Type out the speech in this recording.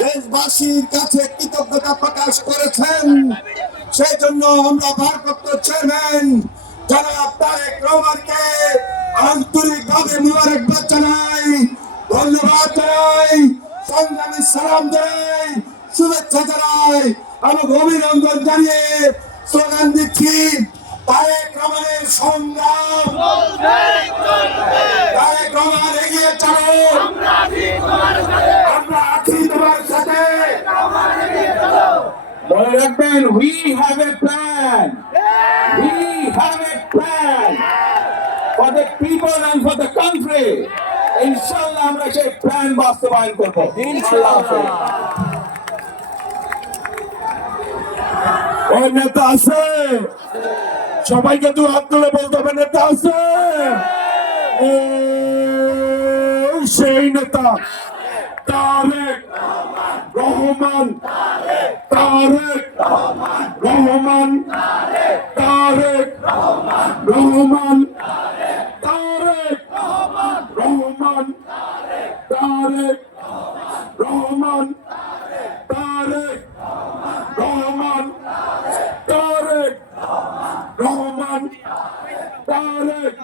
দেশবাসীর কাছে কৃতজ্ঞতা প্রকাশ করেছেন। সেই জন্য আমরা ভারপ্রাপ্ত চেয়ারম্যান জনাব তারেক রহমানকে আন্তরিকভাবে মুবারকবাদ জানাই, ধন্যবাদ জানাই, সংগ্রামী সালাম জানাই, শুভেচ্ছা জানাই এবং অভিনন্দন জানিয়ে স্লোগান দিচ্ছি, তারেক রহমানের সংগ্রাম, তারেক রহমান এগিয়ে চলো, আমরা আছি তোমার সাথে। মনে রাখবেন, we have a plan, we have a plan for the people and for the country. ইনশাআল্লাহ আমরা সেই প্ল্যান বাস্তবায়ন করব ইনশাআল্লাহ। ওই নেতা আছে, সবাইকে দু হাত তুলে বলতে হবে নেতা আছে। সেই নেতা তারেক রহমান, তারেক রহমান, তারেক রহমান, তারেক রহমান, তারেক রহমান, তারেক রহমান, তারেক রহমান, তারেক